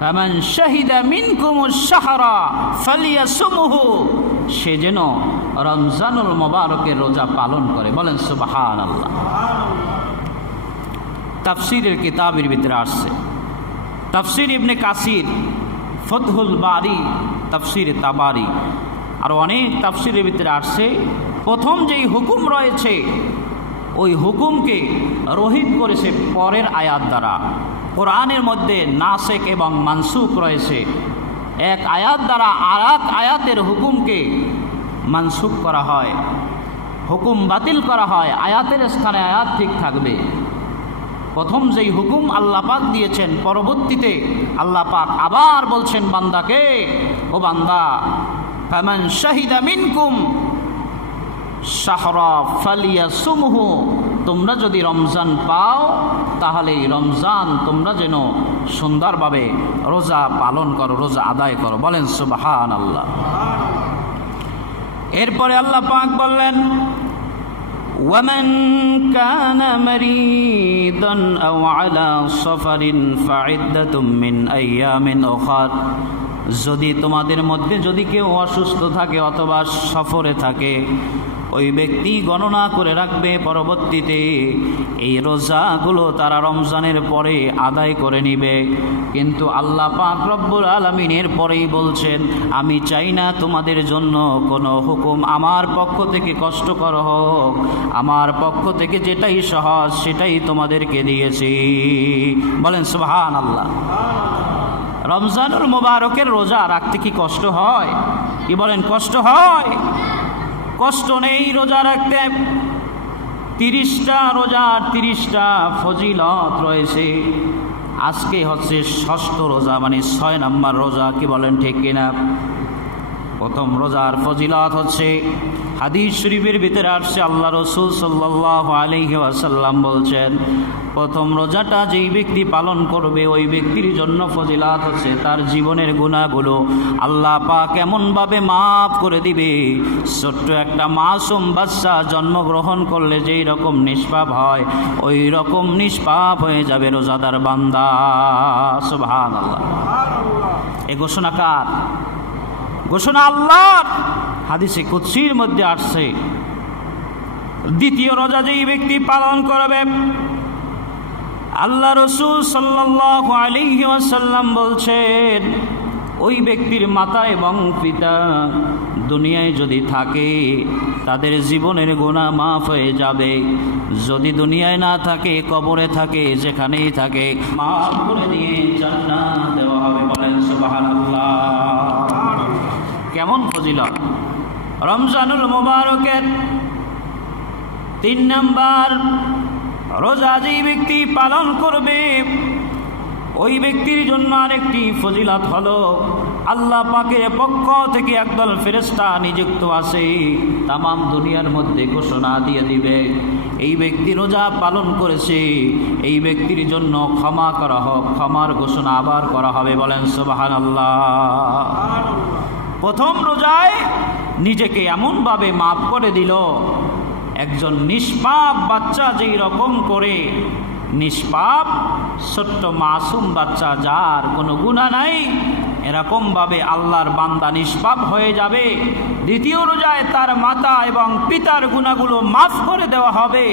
ফামান শাহিদা মিনকুমুশ শাহরা ফালিয়াসুমহু, সে যেন রমজানুল মুবারকের রোজা পালন করে। বলেন সুবহানাল্লাহ। তাফসীরের কিতাবের ভিতরে আসছে, তাফসীর ইবনে কাসির, ফতহুল বারি, তাফসীর তাবারি, আর অনেক তাফসীরের ভিতরে আসছে, প্রথম যেই হুকুম রয়েছে ওই হুকুমকে রহিত করেছে পরের আয়াত দ্বারা। কোরআনের মধ্যে নাসেখ এবং মানসুখ রয়েছে। এক আয়াত দ্বারা আর এক আয়াতের হুকুমকে মানসুখ করা হয়, হুকুম বাতিল করা হয়, আয়াতের স্থানে আয়াত ঠিক থাকবে। প্রথম যেই হুকুম আল্লাহ পাক দিয়েছেন, পরবর্তীতে আল্লাহ পাক আবার বলছেন বান্দাকে, ও বান্দা, ফামান শাহিদা মিনকুম শাহরা ফালিয়াসুমহু, তোমরা যদি রমজান পাও তাহলে এই রমজান তোমরা যেন সুন্দরভাবে রোজা পালন করো, রোজা আদায় করো। বলেন সুবহানাল্লাহ। এরপরে আল্লাহ পাক বললেন ومن كان مريضا أو على سفر فعدة من أيام أخر যদি তোমাদের মধ্যে যদি কেউ অসুস্থ থাকে অথবা সফরে থাকে, ওই ব্যক্তি গণনা করে রাখবে পরবর্তীতে এই রোজাগুলো তারা রমজানের পরে আদায় করে নিবে। কিন্তু আল্লাহ পাক রব্বুল আলামিনের পরেই বলছেন, আমি চাই না তোমাদের জন্য কোনো হুকুম আমার পক্ষ থেকে কষ্টকর হোক, আমার পক্ষ থেকে যেটাই সহজ সেটাই তোমাদেরকে দিয়েছি। বলেন সুবহানাল্লাহ। রমজানুল মুবারকের রোজা রাখতে কি কষ্ট হয়? কি বলেন, কষ্ট হয়? কষ্ট নেই রোজা রাখতে। 30টা রোজার 30টা ফজিলত রয়েছে। আজকে হচ্ছে 6ষ্ঠ রোজা, মানে 6 নম্বর রোজা। কি বলেন, ঠিক কিনা? প্রথম রোজার ফজিলত হচ্ছে, হাদিস শরীফের ভিতরে আসছে, আল্লাহ রাসূল সাল্লাল্লাহু আলাইহি ওয়াসাল্লাম বলছেন, প্রথম রোজাটা যেই ব্যক্তি পালন করবে ওই ব্যক্তির জন্য ফজিলত হচ্ছে তার জীবনের গুনাহগুলো আল্লাহ পাক এমনভাবে মাফ করে দিবে, ছোট্ট একটা মাসুম বাচ্চা জন্মগ্রহণ করলে যেই রকম নিষ্পাপ হয় ওই রকম নিষ্পাপ হয়ে যাবে রোজাদার বান্দা। সুবহানাল্লাহ। এই ঘোষণা কার? ঘোষণা আল্লাহর। হাদিসে কুদসির মধ্যে আসছে, দ্বিতীয় রোজা যেই ব্যক্তি পালন করবে, আল্লাহ রাসূল সাল্লাল্লাহু আলাইহি ওয়াসাল্লাম বলছেন, ওই ব্যক্তির মাতা এবং পিতা দুনিয়ায় যদি থাকে তাদের জীবনের গুনাহ মাফ হয়ে যাবে। যদি দুনিয়ায় না থাকে, কবরে থাকে, যেখানেই থাকে, মাফ করে দিয়ে জান্নাত দেওয়া হবে। বলেন সুবহানাল্লাহ। কেমন ফজিলত! রমজানুল মুবারকের 3 নম্বর রোজা যেই ব্যক্তি পালন করবে ওই ব্যক্তির জন্য আরেকটি ফজিলত হলো, আল্লাহ পাকের পক্ষ থেকে একদল ফেরেশতা নিযুক্ত আছে, তামাম দুনিয়ার মধ্যে ঘোষণা দিয়ে দিবে, এই ব্যক্তি রোজা পালন করেছে, এই ব্যক্তির জন্য ক্ষমা করা হোক। ক্ষমার ঘোষণা আবার করা হবে। বলেন সুবহানাল্লাহ। প্রথম রোজায় নিজেকে এমনভাবে মাফ করে দিল, একজন নিষ্পাপ বাচ্চা যেই রকম করে, নিষ্পাপ ছোট্ট মাসুম বাচ্চা যার কোনো গুনাহ নাই, এরকমভাবে আল্লাহর বান্দা নিষ্পাপ হয়ে যাবে। দ্বিতীয় রোজায় তার মাতা এবং পিতার গুনাহগুলো মাফ করে দেওয়া হবে।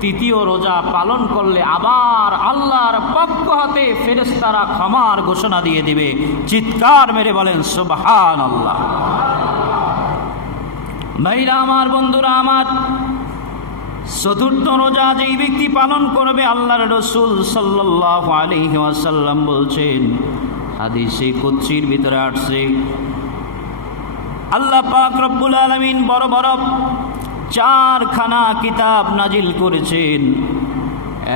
তৃতীয় রোজা পালন করলে আবার আল্লাহর পক্ষ হতে ফেরেশতারা ক্ষমার ঘোষণা দিয়ে দিবে। চিৎকার মেরে বলেন সুবহানাল্লাহ। ভাইরা আমার, বন্ধুরা আমার, চতুর্থ রোজা যেই ব্যক্তি পালন করবে, আল্লাহর রাসূল সাল্লাল্লাহু আলাইহি ওয়াসাল্লাম বলছেন, হাদিসে কুদসির ভিতরে আসছে, আল্লাহ পাক রব্বুল আলামিন বড় বড় 4খানা কিতাব নাজিল করেছেন।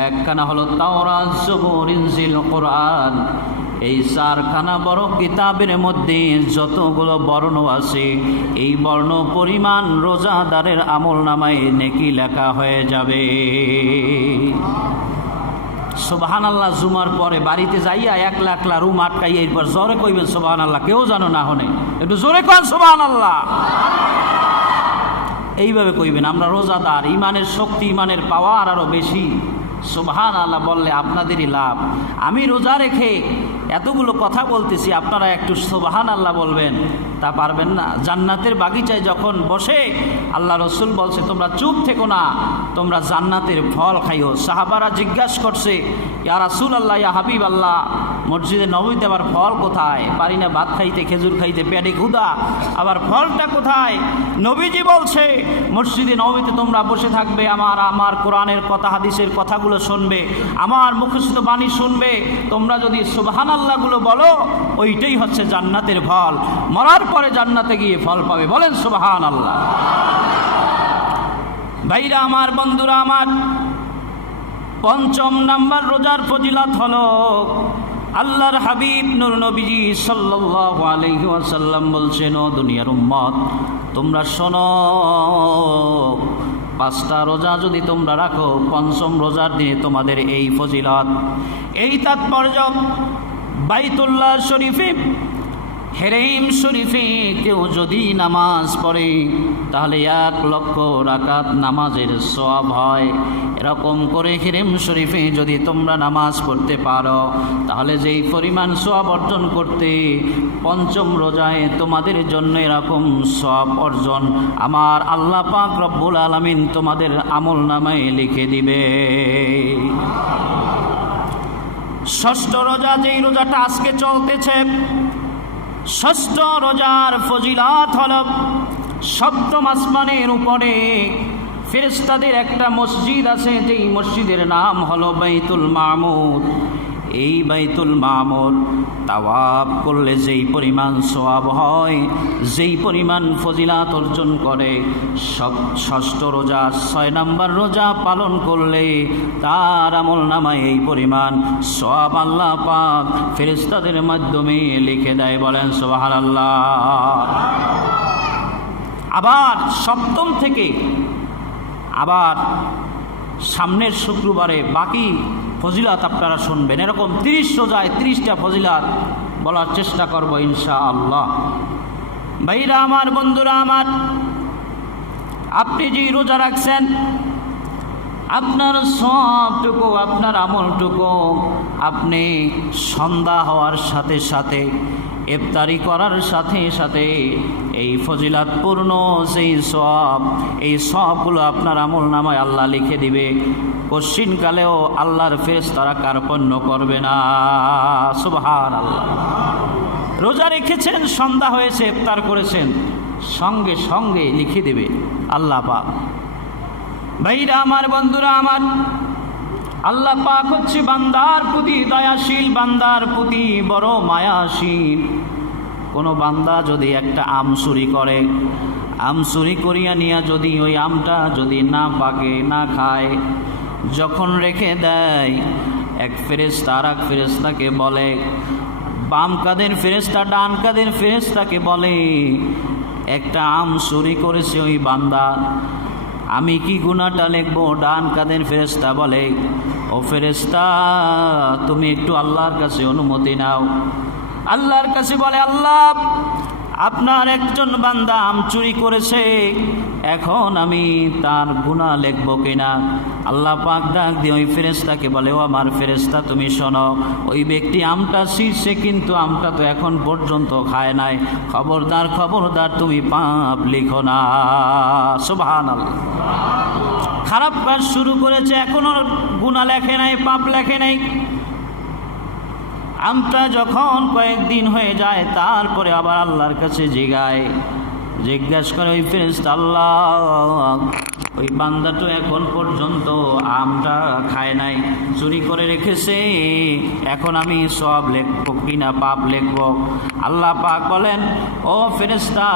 একখানা হলো তাওরাত, জবুর, ইনজিল, কোরআন। এই 4খানা বড় কিতাবের মধ্যে যতগুলো বর্ণ আছে, এই বর্ণ পরিমাণ রোজাদারের আমলনামায় নেকি লেখা হয়ে যাবে। সুবহানাল্লাহ। জুমার পরে বাড়িতে যাইয়া 1 লাখ রুম আটকাইয়া এরপর জোরে কইবেন সুবহানাল্লাহ, কেউ জানো না হনে, একটু জোরে কন সুবহানাল্লাহ। এইভাবে কইবেন, আমরা রোজাদার, ইমানের শক্তি, ইমানের পাওয়ার আরো বেশি। সুবহানাল্লাহ বললে আপনাদেরই লাভ। আমি রোজা রেখে এতগুলো কথা বলতেছি, আপনারা একটু সুবহানাল্লাহ বলবেন, তা পারবেন না? জান্নাতের বাগিচায় যখন বসে আল্লাহ রাসূল বলছে, তোমরা চুপ থেকো না, তোমরা জান্নাতের ফল খাইও। সাহাবারা জিজ্ঞাসা করছে, ইয়া রাসূলুল্লাহ, ইয়া হাবিবাল্লাহ, মসজিদে নববীতে আবার ফল কোথায়? পারি না ভাত খাইতে, খেজুর খাইতে, পেটে ক্ষুধা, আবার ফলটা কোথায়? নবীজি বলছে, মসজিদে নববীতে তোমরা বসে থাকবে, আমার কোরআনের কথা, হাদিসের কথাগুলো শুনবে, আমার মুখস্থ বাণী শুনবে। তোমরা যদি সুবহানাল্লাহগুলো বলো, ওইটাই হচ্ছে জান্নাতের ফল। মরার পরে জান্নাতে গিয়ে ফল পাবে। বলেন সুবহানাল্লাহ। ভাইরা আমার, বন্ধুরা আমার, 5ম নাম্বার রোজার ফজিলত হলো, আল্লাহর হাবিব নূর নবীজি সাল্লাল্লাহু আলাইহি ওয়াসাল্লাম বলছেন, ও দুনিয়ার উম্মত, তোমরা শোনো, 5টা রোজা যদি তোমরা রাখো, 5ম রোজার দিনে তোমাদের এই ফজিলত, এই তাৎপর্য। বাইতুল্লাহ শরীফে হেরেম শরীফে কেউ যদি নামাজ পড়ে তাহলে 1,00,000 রাকাত নামাজের সওয়াব হয়। এরকম করে হেরেম শরীফে যদি তোমরা নামাজ পড়তে পারো তাহলে যেই পরিমাণ সওয়াব অর্জন করতে পঞ্চম রোজায় তোমাদের জন্য এরকম সওয়াব অর্জন আমার আল্লাহ পাক রব্বুল আলামিন তোমাদের আমল নামায় লিখে দিবে। ষষ্ঠ রোজা, যেই রোজাটা আজকে চলতেছে, ষষ্ঠ রোজার ফজিলাত হল সপ্তম আসমানের উপরে ফেরেশতাদের একটা মসজিদ আছে, যেই মসজিদের নাম হলো বাইতুল মামুর। এই বাইতুল মামুর তাওয়াফ করলে যেই পরিমাণ সওয়াব হয়, যেই পরিমাণ ফজিলাত অর্জন করে, ষষ্ঠ রোজা 6 নম্বর রোজা পালন করলে তার আমল নামায় এই পরিমাণ সওয়াব আল্লাহ পাক ফেরেশতাদের মাধ্যমে লিখে দেয়। বলেন সুবহানাল্লাহ। আবার সপ্তম থেকে আবার সামনের শুক্রবারে বাকি ফজিলাত আপনারা শুনবেন। এরকম 30 রোজায় 30টা ফজিলাত বলার চেষ্টা করব ইনশাআল্লাহ। ভাইরা আমার, বন্ধুরা আমার, আপনি যে রোজা রাখছেন আপনার সবটুকু, আপনার আমলটুকু আপনি সন্ধ্যা হওয়ার সাথে সাথে, ইফতারি করার সাথে সাথে এই ফজিলাতপূর্ণ সেই সওয়াব, এই সওয়াবগুলো আপনার আমল নামায় আল্লাহ লিখে দিবে। কশিনকালেও আল্লাহর ফেরেশতারা কার্পণ্য করবে না। সুবহানাল্লাহ। রোজা রেখেছেন, সন্ধ্যা হয়েছে, ইফতার করেছেন, সঙ্গে সঙ্গে লিখে দেবে আল্লাহ পাক। ভাইরা আমার, বন্ধুরা আমার, আল্লাহ পাক হচ্ছে বান্দার প্রতি দয়াশীল, বান্দার প্রতি বড় মায়াশীল। কোনো বান্দা যদি একটা আম চুরি করে, আম চুরি করিয়া নিয়া যদি ওই আমটা যদি না পাকে, না খায়, যখন রেখে দেয়, এক ফেরেশতা আর এক ফেরেশতাকে বলে, বাম কাঁধের ফেরেশতা ডান কাঁধের ফেরেশতাকে বলে, একটা আম চুরি করেছে ওই বান্দা, আমি কি গুনাহটা লিখবো? ডান কাঁধের ফেরেশতা বলে, ও ফেরেশতা, তুমি একটু আল্লাহর কাছে অনুমতি নাও। আল্লাহর কাছে বলে, আল্লাহ, আপনার একজন বান্দা আম চুরি করেছে, এখন আমি তার গুনাহ লিখব কিনা? আল্লাহ পাক ডাক দিয়ে ওই ফেরেশতাকে বলে, ও আমার ফেরেশতা, তুমি শোনো, ওই ব্যক্তি আমটা ছিঁড়ছে কিন্তু আমটা তো এখন পর্যন্ত খায় নাই, খবরদার খবরদার তুমি পাপ লিখো না। সুবহানাল্লাহ। খারাপ কাজ শুরু করেছে, এখনো গুনাহ লেখে নাই, পাপ লেখে নাই। আমটা যখন কয়েকদিন হয়ে যায়, তারপরে আবার আল্লাহর কাছে জিজ্ঞাসা করে ওই ফেরেশতা, আল্লাহ, ওই বান্দাটা এখন পর্যন্ত আমটা খায় নাই, চুরি করে রেখেছে, এখন আমি সওয়াব লিখব কিনা পাপ লিখব? আল্লাহ পাক বলেন, ও ফেরেশতা,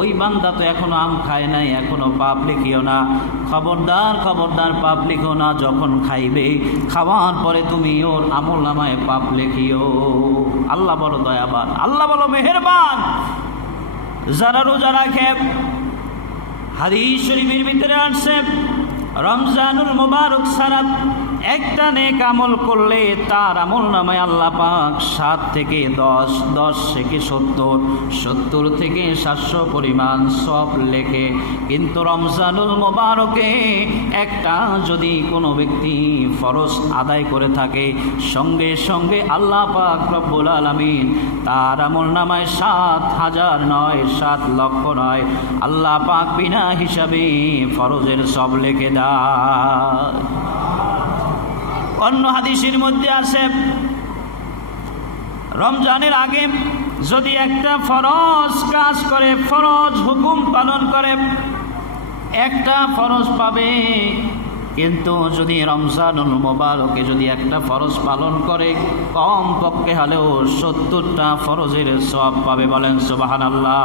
ওই বান্দা তো এখনো আম খায় নাই, এখনো পাপ লিখিও না, খবরদার খবরদার পাপ লিখো না। যখন খাইবে, খাওয়ার পরে তুমি ওর আমল নামায় পাপ লিখিও। আল্লাহ বড় দয়াবান, আল্লাহ বড় মেহেরবান। যারা রোজা রাখে, হাদিস শরীফের ভিতরে আসছে, রমজানুল মুবারক ছাড়া একটা নেক আমল করলে তার আমল নামায় আল্লাহ পাক 7 থেকে 10, 10 থেকে 70, 70 থেকে 700 পরিমাণ সওয়াব লেখে। কিন্তু রমজানুল মুবারকে একটা যদি কোনো ব্যক্তি ফরজ আদায় করে থাকে, সঙ্গে সঙ্গে আল্লাহ পাক রব্বুল আলামিন তার আমল নামায় 7,000 নয়, 7 লক্ষ নয়, আল্লাহ পাক বিনা হিসাবে ফরজের সব লিখে দেয়। অন্য হাদিসের মধ্যে আছে, রমজানের আগে যদি একটা ফরজ কাজ করে, ফরজ হুকুম পালন করে, একটা ফরজ পাবে। কিন্তু যদি রমজানুল মুবারকে যদি একটা ফরজ পালন করে, কম পক্ষে হলেও 70টা ফরজের সওয়াব পাবে। বলেন সুবহানাল্লাহ।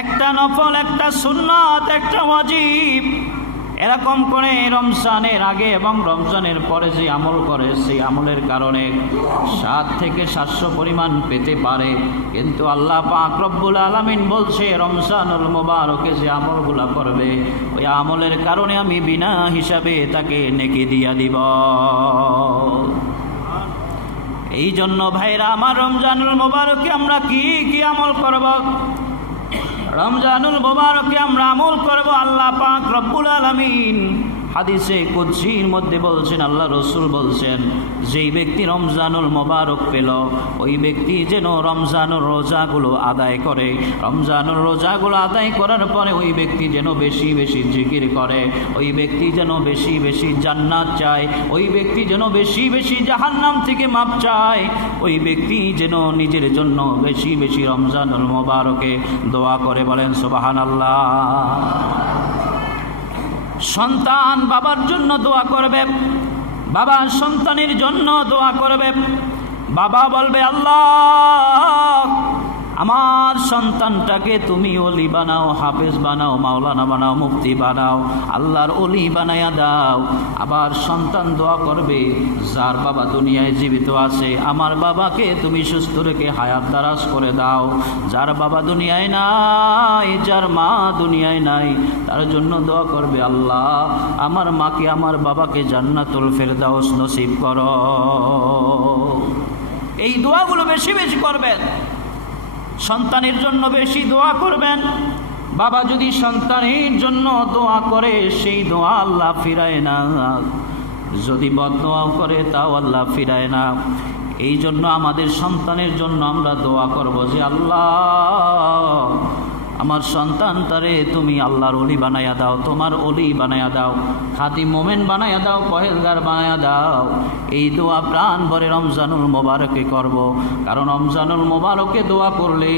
একটা নফল, একটা সুন্নাত, একটা ওয়াজিব, এরকম করে রমজানের আগে এবং রমজানের পরে যে আমল করে, সেই আমলের কারণে 7 থেকে 700 পরিমাণ পেতে পারে। কিন্তু আল্লাহ পাক রব্বুল আলামিন বলছে, রমজানুল মুবারকে যে আমলগুলা করবে, ওই আমলের কারণে আমি বিনা হিসাবে তাকে নেকি দিয়া দিব। এই জন্য ভাইরা আমার, রমজানুল মোবারকে আমরা কি কি আমল করব? রমজানুল মোবারকে আমরা আমল করব। আল্লাহ পাক রব্বুল আলামিন হাদিসে কুদসির মধ্যে বলছেন, আল্লাহ রসুল বলছেন, যেই ব্যক্তি রমজানুল মোবারক পেল ওই ব্যক্তি যেন রমজানুর রোজাগুলো আদায় করে। রমজানুর রোজাগুলো আদায় করার পরে ওই ব্যক্তি যেন বেশি বেশি জিকির করে, ওই ব্যক্তি যেন বেশি বেশি জান্নাত চায়, ওই ব্যক্তি যেন বেশি বেশি জাহান্নাম থেকে মাপ চায়, ওই ব্যক্তি যেন নিজের জন্য বেশি বেশি রমজানুল মোবারকে দোয়া করে। বলেন সুবহানাল্লাহ। সন্তান বাবার জন্য দোয়া করবে, বাবা সন্তানের জন্য দোয়া করবে। বাবা বলবে, আল্লাহ আমার সন্তানটাকে তুমি ওলি বানাও, হাফেজ বানাও, মাওলানা বানাও, মুফতি বানাও, আল্লাহর ওলি বানায়া দাও। আবার সন্তান দোয়া করবে, যার বাবা দুনিয়ায় জীবিত আছে আমার বাবাকে তুমি সুস্থ রেখে হায়াত দারাজ করে দাও। যার বাবা দুনিয়ায় নাই, যার মা দুনিয়ায় নাই, তার জন্য দোয়া করবে, আল্লাহ আমার মাকে আমার বাবাকে জান্নাতুল ফেরদাউস নসিব করো। এই দোয়াগুলো বেশি বেশি করবেন, সন্তানের জন্য বেশি দোয়া করবেন। বাবা যদি সন্তানের জন্য দোয়া করে সেই দোয়া আল্লাহ ফিরায় না, যদি বদদোয়া করে তাও আল্লাহ ফিরায় না। এই জন্য আমাদের সন্তানের জন্য আমরা দোয়া করব যে আল্লাহ আমার সন্তানটারে তুমি আল্লাহর ওলি বানায়া দাও, তোমার ওলি বানায়া দাও, খাঁটি মোমেন বানায়া দাও, পহেলগার বানায়া দাও। এই দোয়া প্রাণ ভরে রমজানুল মোবারকে করব, কারণ রমজানুল মোবারকে দোয়া করলে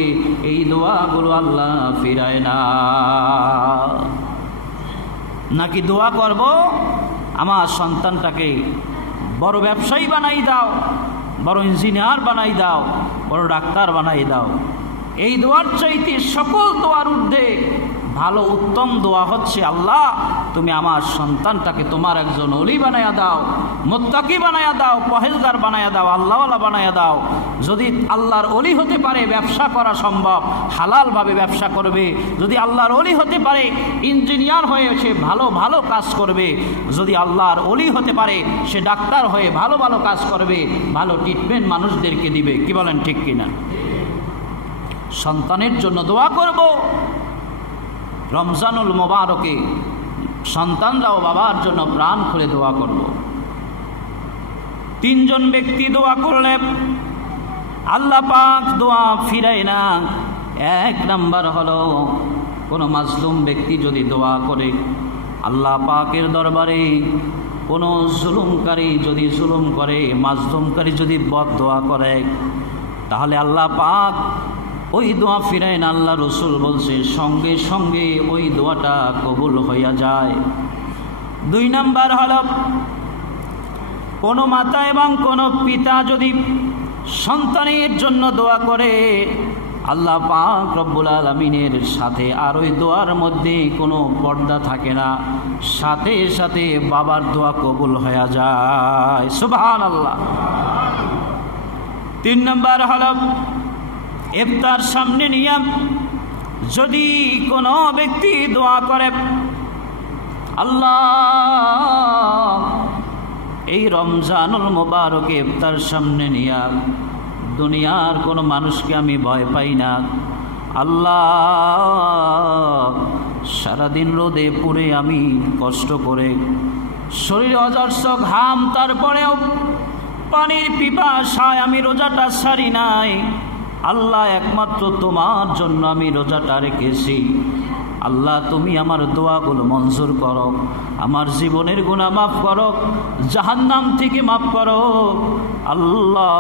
এই দোয়াগুলো আল্লাহ ফিরায় না। নাকি দোয়া করব আমার সন্তানটাকে বড় ব্যবসায়ী বানাই দাও, বড় ইঞ্জিনিয়ার বানাই দাও, বড় ডাক্তার বানাই দাও। এই দোয়ার চাইতে সকল দোয়ার ঊর্ধ্বে ভালো উত্তম দোয়া হচ্ছে, আল্লাহ তুমি আমার সন্তানটাকে তোমার একজন ওলি বানায়া দাও, মুত্তাকি বানায়া দাও, পহেলগার বানায়া দাও, আল্লাহওয়ালা বানায়া দাও। যদি আল্লাহর ওলি হতে পারে ব্যবসা করা সম্ভব, হালালভাবে ব্যবসা করবে। যদি আল্লাহর ওলি হতে পারে ইঞ্জিনিয়ার হয়ে সে ভালো ভালো কাজ করবে। যদি আল্লাহর ওলি হতে পারে সে ডাক্তার হয়ে ভালো ভালো কাজ করবে, ভালো ট্রিটমেন্ট মানুষদেরকে দিবে। কি বলেন, ঠিক কিনা? সন্তানের জন্য দোয়া করব। রমজানুল মোবারকে সন্তানরাও বাবার জন্য প্রাণ খুলে দোয়া করব। তিনজন ব্যক্তি দোয়া করলে আল্লাহ পাক দোয়া ফিরায় না। এক নাম্বার হলো, কোনো মাজলুম ব্যক্তি যদি দোয়া করে আল্লাহ পাকের দরবারে, কোনো জুলুমকারী যদি জুলুম করে, মাজলুমকারী যদি বদদোয়া করে, তাহলে আল্লাহ পাক ওই দোয়া ফিরায় না। আল্লাহ রসুল বলছে সঙ্গে সঙ্গে ওই দোয়াটা কবুল হইয়া যায়। দুই নাম্বার হল, কোনো মাতা এবং কোনো পিতা যদি সন্তানের জন্য দোয়া করে আল্লাহ পাক রব্বুল আলামিনের সাথে আর ওই দোয়ার মধ্যে কোনো পর্দা থাকে না, সাথে সাথে বাবার দোয়া কবুল হয়ে যায়। সুবহানাল্লাহ। তিন নাম্বার হল, ইফতার সামনে নিয়ে যদি কোনো ব্যক্তি দোয়া করে, আল্লাহ এই রমজানুল মোবারকে ইফতার সামনে নিয়ে দুনিয়ার কোনো মানুষকে আমি ভয় পাই না, আল্লাহ সারাদিন রোদে পুড়ে আমি কষ্ট করে শরীরে অজস্র ঘাম, তারপরেও পানির পিপাসায় আমি রোজাটা ছাড়ি নাই, আল্লাহ একমাত্র তোমার জন্য আমি রোজাটা রেখেছি। আল্লাহ তুমি আমার দোয়াগুলো মঞ্জুর করো, আমার জীবনের গুনাহ মাফ করো, জাহান্নাম থেকে মাফ করো। আল্লাহ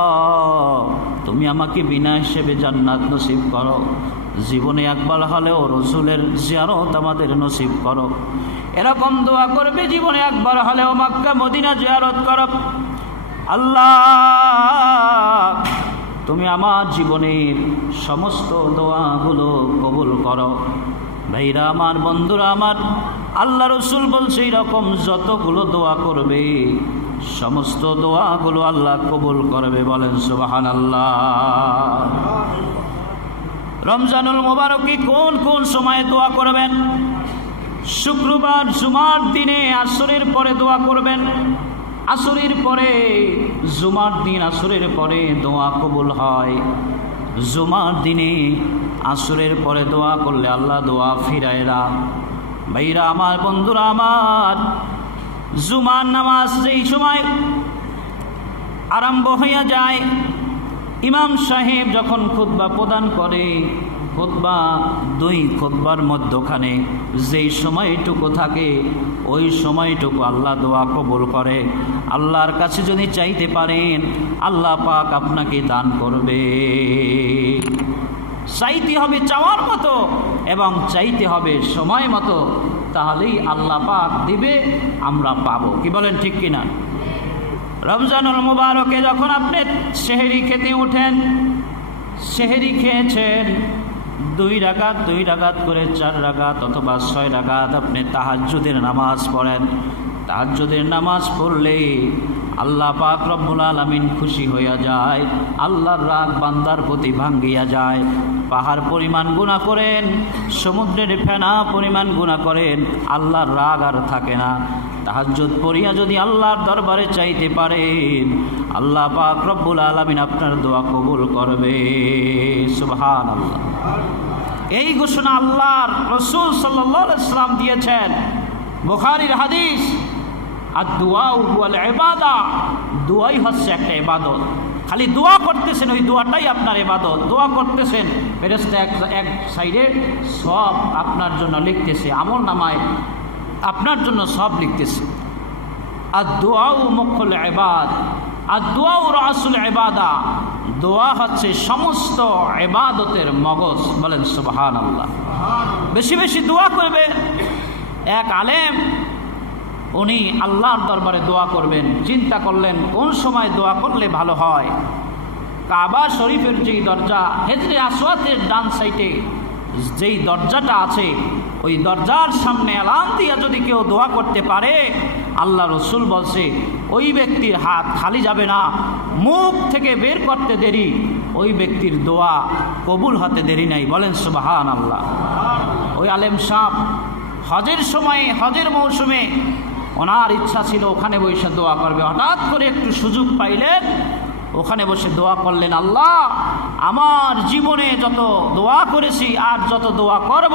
তুমি আমাকে বিনা হিসেবে জান্নাত নসিব করো। জীবনে একবার হলেও রসুলের জিয়ারত আমাদের নসিব করো। এরকম দোয়া করবে, জীবনে একবার হলেও মক্কা মদিনা জিয়ারত করো। আল্লাহ তুমি আমার জীবনের সমস্ত দোয়াগুলো কবুল করো। ভাইরা আমার, বন্ধুরা আমার, আল্লাহ রসুল বলছে এরকম যতগুলো দোয়া করবে সমস্ত দোয়াগুলো আল্লাহ কবুল করবে। বলেন সুবহানাল্লাহ। রমজানুল মোবারকে কোন কোন সময়ে দোয়া করবেন? শুক্রবার জুমার দিনে আসরের পরে দোয়া করবেন। আসরের পরে জুমার দিন আসরের পরে দোয়া কবুল হয়। জুমার দিনে আসরের পরে দোয়া করলে আল্লাহ দোয়া ফিরায় না। ভাইরা আমার, বন্ধুরা আমার, জুমার নামাজ যেই সময় আরম্ভ হইয়া যায়, ইমাম সাহেব যখন খুতবা প্রদান করে, খুতবা দুই খুতবার মধ্যখানে যেই সময়টুকু থাকে ওই সময়টুকু আল্লাহ দোয়া কবুল করে। আল্লাহর কাছে যদি চাইতে পারেন আল্লাহ পাক আপনাকে দান করবে। চাইতে হবে চাওয়ার মতো এবং চাইতে হবে সময় মতো, তাহলেই আল্লাহ পাক দিবে, আমরা পাবো। কি বলেন, ঠিক কিনা? রমজানুল মুবারকে যখন আপনি সেহরি খেতে ওঠেন, সেহরি খেয়েছেন, 2 রাকাত করে 4 রাকাত অথবা 6 রাকাত আপনি তাহাজ্জুদের নামাজ পড়েন। তাহাজ্জুদের নামাজ পড়লে আল্লাহ পাক রব্বুল আলামিন খুশি হইয়া যায়, আল্লাহর রাগ বান্দার প্রতি ভাঙ্গিয়া যায়। পাহাড় পরিমাণ গুনাহ করেন, সমুদ্রের ফেনা পরিমাণ গুনাহ করেন, আল্লাহর রাগ আর থাকে না। তাহাজ্জুদ পড়িয়া যদি আল্লাহর দরবারে চাইতে পারেন, আল্লাহ পাক রব্বুল আলামিন আপনার দোয়া কবুল করবে। সুবহানাল্লাহ। এই ঘোষণা আল্লাহর রাসূল সাল্লাল্লাহু আলাইহি ওয়াসাল্লাম দিয়েছেন। বুখারীর হাদিস, আদ-দুআ ওয়াল ইবাদা, দোয়াই হচ্ছে একটা ইবাদত। খালি দোয়া করতেছেন, ওই দোয়াটাই আপনার ইবাদত। দোয়া করতেছেন, ফেরেশতা এক সাইডে সব আপনার জন্য লিখতেছে, আমল নামায় আপনার জন্য সব লিখতেছে। আদ-দুআ মুখুল ইবাদ, আদ-দুআ রাসুল ইবাদা। দোয়া হচ্ছে সমস্ত ইবাদতের মগজ। বলেন সুবহানাল্লাহ। বেশি বেশি দোয়া করবে। এক আলেম, উনি আল্লাহর দরবারে দোয়া করবেন, চিন্তা করলেন কোন সময় দোয়া করলে ভালো হয়। কাবা শরীফের যেই দরজা, হেজরে আসওয়াদের ডান সাইডে যেই দরজাটা আছে, ওই দরজার সামনে এলান দিয়া যদি কেউ দোয়া করতে পারে, আল্লাহ রসুল বলছে ওই ব্যক্তির হাত খালি যাবে না, মুখ থেকে বের করতে দেরি, ওই ব্যক্তির দোয়া কবুল হতে দেরি নাই। বলেন সুবহানাল্লাহ। ওই আলেম সাহেব হজের সময়ে, হজের মৌসুমে ওনার ইচ্ছা ছিল ওখানে বসে দোয়া করবে। হঠাৎ করে একটু সুযোগ পাইলেন, ওখানে বসে দোয়া করলেন, আল্লাহ আমার জীবনে যত দোয়া করেছি আর যত দোয়া করব,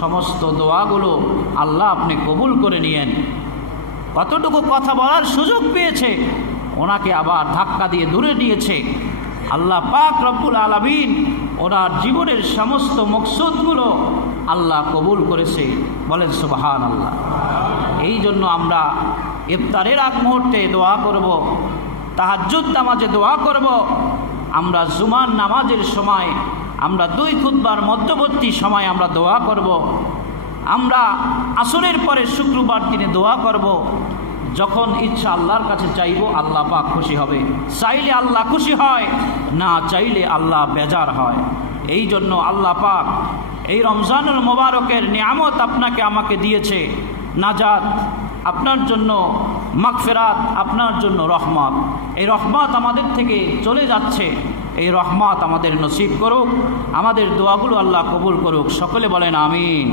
সমস্ত দোয়াগুলো আল্লাহ আপনি কবুল করে নিয়েন। কতটুকু কথা বলার সুযোগ পেয়েছে, ওনাকে আবার ধাক্কা দিয়ে দূরে নিয়েছে। আল্লাহ পাক রব্বুল আলামিন ওনার জীবনের সমস্ত মকসুদগুলো আল্লাহ কবুল করেছে। বলেন সুবহানাল্লাহ। এই জন্য আমরা ইফতারের আগ মুহূর্তে দোয়া করব, তাহাজ্জুদ নামাজে দোয়া করব, আমরা জুমার নামাজের সময়, আমরা 2 খুতবার মধ্যবর্তী সময় আমরা দোয়া করব, আমরা আসরের পরে শুক্রবার দিনে দোয়া করব। যখন ইচ্ছা আল্লাহর কাছে চাইব, আল্লাহ পাক খুশি হবে। চাইলে আল্লাহ খুশি হয়, না চাইলে আল্লাহ বেজার হয়। এই জন্য আল্লাহ পাক এই রমজানুল মুবারকের নিয়ামত আপনাকে আমাকে দিয়েছে, নাজাত আপনার জন্য, মাগফিরাত আপনার জন্য, রহমত। এই রহমত আমাদের থেকে চলে যাচ্ছে, এই রহমত আমাদের নসিব করুক, আমাদের দোয়াগুলো আল্লাহ কবুল করুক। সকলে বলেন আমিন।